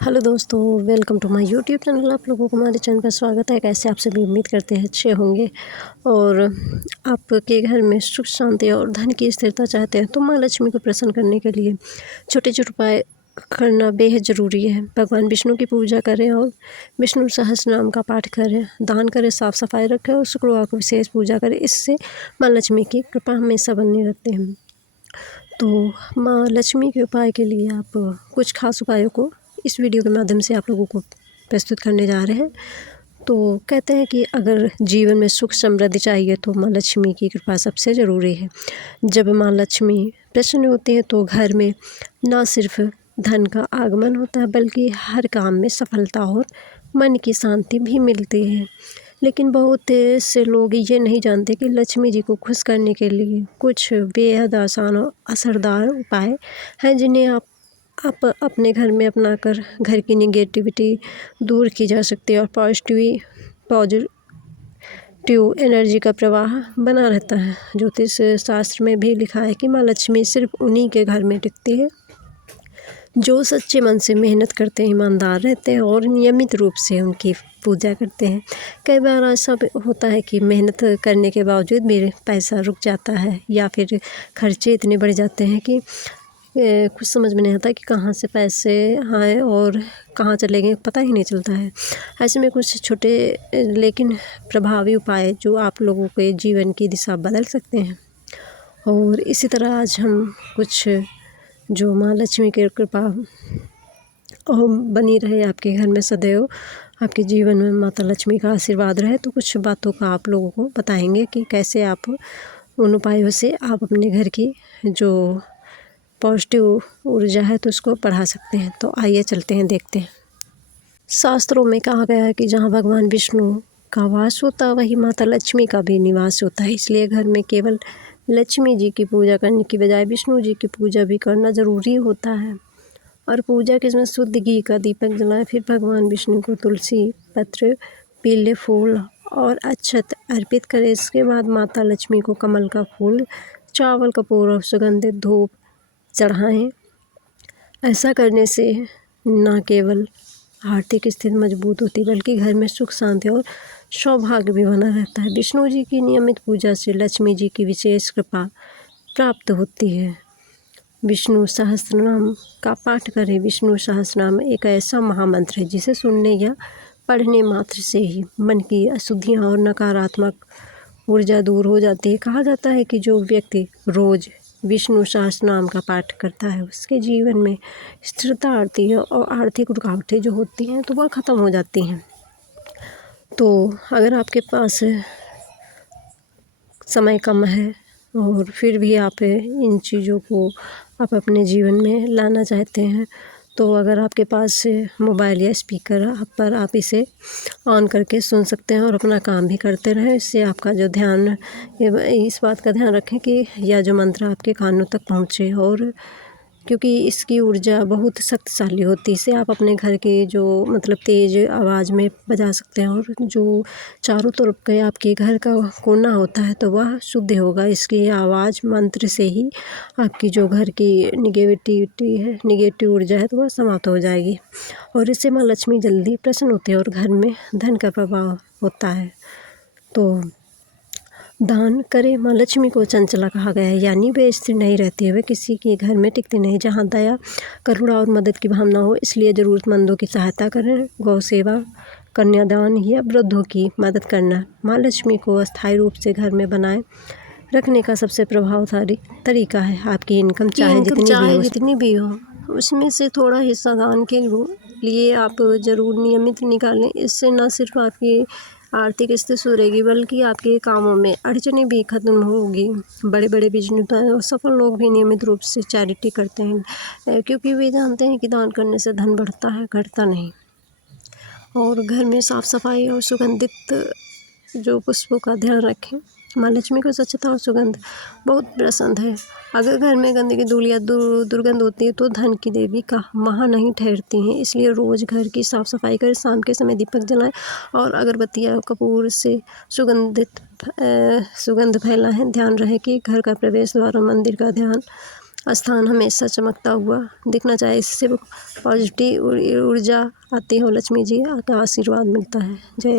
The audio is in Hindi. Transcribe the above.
हेलो दोस्तों, welcome to my YouTube channel. आप लोगों को हमारे चैनल पर स्वागत है। कैसे आप सभी उम्मीद करते हैं अच्छे होंगे और आपके घर में सुख शांति और धन की स्थिरता चाहते हैं तो माँ लक्ष्मी को प्रसन्न करने के लिए छोटे छोटे उपाय करना बेहद ज़रूरी है। भगवान विष्णु की पूजा करें और विष्णु सहस्त्रनाम का पाठ करें, दान करें, साफ़ सफाई रखें और शुक्रवार को विशेष पूजा करें। इससे माँ लक्ष्मी की कृपा हमेशा बनी रहती है। तो माँ लक्ष्मी के उपाय के लिए आप कुछ खास उपायों को इस वीडियो के माध्यम से आप लोगों को प्रस्तुत करने जा रहे हैं। तो कहते हैं कि अगर जीवन में सुख समृद्धि चाहिए तो माँ लक्ष्मी की कृपा सबसे ज़रूरी है। जब माँ लक्ष्मी प्रसन्न होती हैं तो घर में न सिर्फ धन का आगमन होता है बल्कि हर काम में सफलता और मन की शांति भी मिलती है। लेकिन बहुत से लोग ये नहीं जानते कि लक्ष्मी जी को खुश करने के लिए कुछ बेहद आसान और असरदार उपाय हैं जिन्हें आप अपने घर में अपनाकर घर की नेगेटिविटी दूर की जा सकती है और पॉजिटिव एनर्जी का प्रवाह बना रहता है। ज्योतिष शास्त्र में भी लिखा है कि माँ लक्ष्मी सिर्फ उन्हीं के घर में टिकती है जो सच्चे मन से मेहनत करते हैं, ईमानदार रहते हैं और नियमित रूप से उनकी पूजा करते हैं। कई बार ऐसा भी होता है कि मेहनत करने के बावजूद भी पैसा रुक जाता है या फिर खर्चे इतने बढ़ जाते हैं कि कुछ समझ में नहीं आता कि कहाँ से पैसे आए और कहाँ चले गए, पता ही नहीं चलता है। ऐसे में कुछ छोटे लेकिन प्रभावी उपाय जो आप लोगों के जीवन की दिशा बदल सकते हैं। और इसी तरह आज हम कुछ जो माँ लक्ष्मी की कृपा और बनी रहे आपके घर में सदैव, आपके जीवन में माता लक्ष्मी का आशीर्वाद रहे, तो कुछ बातों का आप लोगों को बताएंगे कि कैसे आप उन उपायों से आप अपने घर की जो पॉजिटिव ऊर्जा है तो उसको बढ़ा सकते हैं। तो आइए चलते हैं, देखते हैं। शास्त्रों में कहा गया है कि जहाँ भगवान विष्णु का वास होता है वहीं माता लक्ष्मी का भी निवास होता है। इसलिए घर में केवल लक्ष्मी जी की पूजा करने की बजाय विष्णु जी की पूजा भी करना ज़रूरी होता है। और पूजा के समय शुद्ध घी का दीपक जलाएं, फिर भगवान विष्णु को तुलसी पत्र, पीले फूल और अक्षत अर्पित करें। इसके बाद माता लक्ष्मी को कमल का फूल, चावल, कपूर और सुगंधित धूप चढ़ाएं। ऐसा करने से न केवल आर्थिक स्थिति मजबूत होती बल्कि घर में सुख शांति और सौभाग्य भी बना रहता है। विष्णु जी की नियमित पूजा से लक्ष्मी जी की विशेष कृपा प्राप्त होती है। विष्णु सहस्त्रनाम का पाठ करें। विष्णु सहस्त्रनाम एक ऐसा महामंत्र है जिसे सुनने या पढ़ने मात्र से ही मन की अशुद्धियाँ और नकारात्मक ऊर्जा दूर हो जाती है। कहा जाता है कि जो व्यक्ति रोज़ विष्णु सहस्त्रनाम का पाठ करता है उसके जीवन में स्थिरता आती है और आर्थिक रुकावटें जो होती हैं तो वह ख़त्म हो जाती हैं। तो अगर आपके पास समय कम है और फिर भी आप इन चीज़ों को आप अपने जीवन में लाना चाहते हैं तो अगर आपके पास मोबाइल या स्पीकर पर आप इसे ऑन करके सुन सकते हैं और अपना काम भी करते रहें। इससे आपका जो ध्यान, इस बात का ध्यान रखें कि यह जो मंत्र आपके कानों तक पहुँचे, और क्योंकि इसकी ऊर्जा बहुत शक्तिशाली होती है। इसे आप अपने घर के जो तेज़ आवाज़ में बजा सकते हैं और जो चारों तरफ के आपके घर का कोना होता है तो वह शुद्ध होगा। इसकी आवाज़ मंत्र से ही आपकी जो घर की निगेटिविटी है, निगेटिव ऊर्जा है तो वह समाप्त हो जाएगी और इससे माँ लक्ष्मी जल्दी प्रसन्न होती है और घर में धन का प्रभाव होता है। तो दान करें। माँ लक्ष्मी को चंचला कहा गया है, यानी वे स्थिर नहीं रहती है, वे किसी के घर में टिकती नहीं। जहाँ दया, करुणा और मदद की भावना हो, इसलिए ज़रूरतमंदों की सहायता करें। गौ सेवा, कन्यादान या वृद्धों की मदद करना माँ लक्ष्मी को अस्थायी रूप से घर में बनाए रखने का सबसे प्रभावशाली तरीका है। आपकी इनकम चाहे जितनी भी हो उसमें से थोड़ा हिस्सा दान के लिए आप ज़रूर नियमित निकालें। इससे न सिर्फ आपकी आर्थिक स्थिति सुधरेगी बल्कि आपके कामों में अड़चनें भी खत्म होगी। बड़े बड़े बिजनेसमैन और सफल लोग भी नियमित रूप से चैरिटी करते हैं क्योंकि वे जानते हैं कि दान करने से धन बढ़ता है, घटता नहीं। और घर में साफ़ सफाई और सुगंधित जो पुष्पों का ध्यान रखें। माँ लक्ष्मी को स्वच्छता और सुगंध बहुत पसंद है। अगर घर में गंदगी, धूल या दुर्गंध होती है तो धन की देवी का महा नहीं ठहरती हैं। इसलिए रोज़ घर की साफ़ सफाई करें, शाम के समय दीपक जलाएं और अगरबत्तियाँ कपूर से सुगंध फैलाएं। ध्यान रहे कि घर का प्रवेश द्वार और मंदिर का ध्यान स्थान हमेशा चमकता हुआ दिखना चाहिए। इससे पॉजिटिव ऊर्जा आती हो, लक्ष्मी जी का आशीर्वाद मिलता है। जय